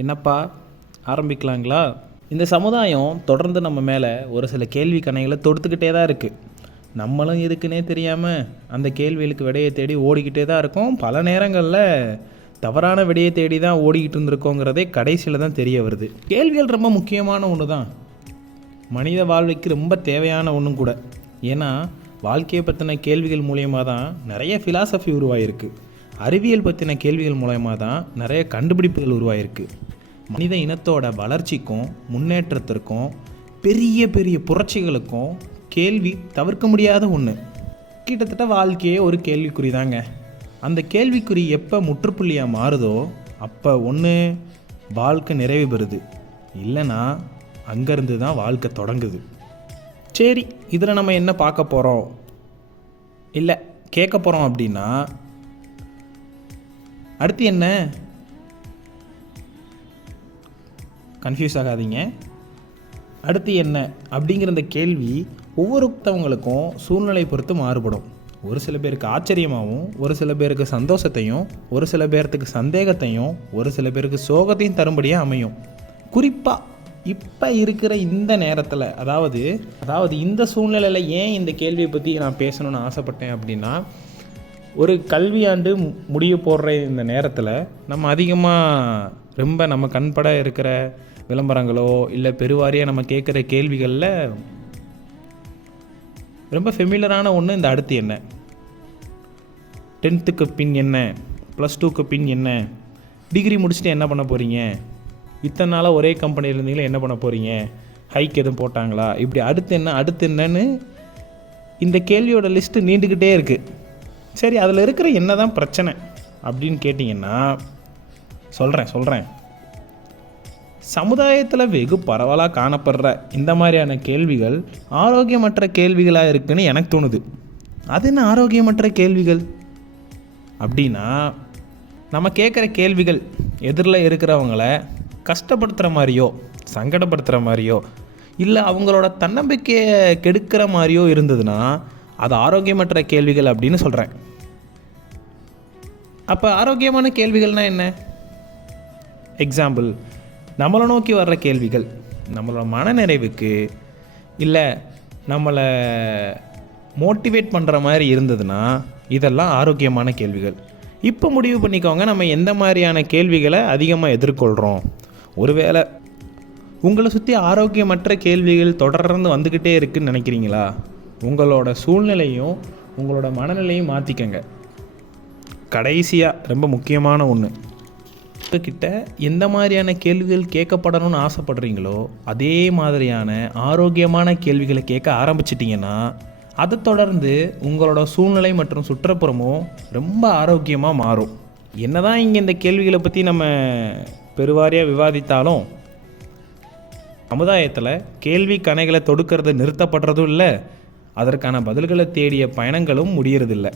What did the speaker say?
என்னப்பா ஆரம்பிக்கலாங்களா? இந்த சமுதாயம் தொடர்ந்து நம்ம மேலே ஒரு சில கேள்வி கணைகளை தொடுத்துக்கிட்டே தான் இருக்குது. நம்மளும் எதுக்குன்னே தெரியாமல் அந்த கேள்விகளுக்கு விடையை தேடி ஓடிக்கிட்டே தான் இருக்கோம். பல நேரங்களில் தவறான விடையை தேடி தான் ஓடிக்கிட்டு இருந்திருக்கோங்கிறதே கடைசியில் தான் தெரிய வருது. கேள்விகள் ரொம்ப முக்கியமான ஒன்று தான், மனித வாழ்க்கைக்கு ரொம்ப தேவையான ஒன்றும் கூட. ஏன்னா வாழ்க்கையை பற்றின கேள்விகள் மூலயமா தான் நிறைய ஃபிலாசபி உருவாகிருக்கு. அறிவியல் பற்றின கேள்விகள் மூலயமா தான் நிறைய கண்டுபிடிப்புகள் உருவாகிருக்கு. மனித இனத்தோட வளர்ச்சிக்கும் முன்னேற்றத்திற்கும் பெரிய பெரிய புரட்சிகளுக்கும் கேள்வி தவிர்க்க முடியாத ஒன்று. கிட்டத்தட்ட வாழ்க்கையே ஒரு கேள்விக்குறி தாங்க. அந்த கேள்விக்குறி எப்போ முற்றுப்புள்ளியாக மாறுதோ அப்போ ஒன்று வாழ்க்கை நிறைவு பெறுது, இல்லைன்னா அங்கேருந்து தான் வாழ்க்கை தொடங்குது. சரி, இதில் நம்ம என்ன பார்க்க போகிறோம் இல்லை கேட்க போகிறோம் அப்படின்னா, அடுத்து என்ன? கன்ஃபியூஸ் ஆகாதீங்க. அடுத்து என்ன அப்படிங்கிற இந்த கேள்வி ஒவ்வொருத்தவங்களுக்கும் சூழ்நிலை பொறுத்து மாறுபடும். ஒரு சில பேருக்கு ஆச்சரியமாகவும், ஒரு சில பேருக்கு சந்தோஷத்தையும், ஒரு சில பேர்த்துக்கு சந்தேகத்தையும், ஒரு சில பேருக்கு சோகத்தையும் தரும்படியாக அமையும். குறிப்பாக இப்போ இருக்கிற இந்த நேரத்தில், அதாவது இந்த சூழ்நிலையில் ஏன் இந்த கேள்வியை பற்றி நான் பேசணும்னு ஆசைப்பட்டேன் அப்படின்னா, ஒரு கல்வியாண்டு முடிய போடுற இந்த நேரத்தில் நம்ம அதிகமாக ரொம்ப நம்ம கண்பட இருக்கிற விளம்பரங்களோ இல்லை பெருவாரியாக நம்ம கேட்குற கேள்விகளில் ரொம்ப ஃபெமிலரான ஒன்று இந்த அடுத்து என்ன, 10th பின் என்ன, +2 பின் என்ன, டிகிரி முடிச்சுட்டு என்ன பண்ண போகிறீங்க, இத்தனை நாளாக ஒரே கம்பெனியில் இருந்தீங்களா என்ன பண்ண போகிறீங்க, ஹைக் எதுவும் போட்டாங்களா, இப்படி அடுத்து என்னன்னு இந்த கேள்வியோட லிஸ்ட்டு நீண்டுக்கிட்டே இருக்குது. சரி, அதில் இருக்கிற என்ன தான் பிரச்சனை அப்படின்னு கேட்டிங்கன்னா, சொல்கிறேன். சமுதாயத்தில் வெகு பரவலாக காணப்படுற இந்த மாதிரியான கேள்விகள் ஆரோக்கியமற்ற கேள்விகளாக இருக்குன்னு எனக்கு தோணுது. அது என்ன ஆரோக்கியமற்ற கேள்விகள் அப்படின்னா, நம்ம கேட்குற கேள்விகள் எதிரில் இருக்கிறவங்கள கஷ்டப்படுத்துகிற மாதிரியோ சங்கடப்படுத்துகிற மாதிரியோ இல்லை அவங்களோட தன்னம்பிக்கையை கெடுக்கிற மாதிரியோ இருந்ததுன்னா அது ஆரோக்கியமற்ற கேள்விகள் அப்படின்னு சொல்கிறேன். அப்போ ஆரோக்கியமான கேள்விகள்னால் என்ன? எக்ஸாம்பிள், நம்மளை நோக்கி வர்ற கேள்விகள் நம்மளோட மனநிறைவுக்கு இல்லை நம்மளை மோட்டிவேட் பண்ணுற மாதிரி இருந்ததுன்னா இதெல்லாம் ஆரோக்கியமான கேள்விகள். இப்போ முடிவு பண்ணிக்கோங்க, நம்ம எந்த மாதிரியான கேள்விகளை அதிகமாக எதிர்கொள்கிறோம். ஒருவேளை உங்களை சுற்றி ஆரோக்கியமற்ற கேள்விகள் தொடர்ந்து வந்துக்கிட்டே இருக்குதுன்னு நினைக்கிறீங்களா? உங்களோட சூழ்நிலையும் உங்களோட மனநிலையும் மாற்றிக்கங்க. கடைசியாக ரொம்ப முக்கியமான ஒன்று, கிட்ட எந்த மாதிரியான கேள்விகள் கேட்கப்படணும்னு ஆசைப்படுறீங்களோ அதே மாதிரியான ஆரோக்கியமான கேள்விகளை கேட்க ஆரம்பிச்சிட்டிங்கன்னா அதை தொடர்ந்து உங்களோட சூழ்நிலை மற்றும் சுற்றுப்புறமும் ரொம்ப ஆரோக்கியமாக மாறும். என்னதான் இங்கே இந்த கேள்விகளை பற்றி நம்ம பெருவாரியாக விவாதித்தாலும் சமுதாயத்தில் கேள்வி கணைகளை தொடுக்கிறது நிறுத்தப்படுறதும் இல்லை, அதற்கான பதில்களை தேடிய பயணங்களும் முடியறதில்லை.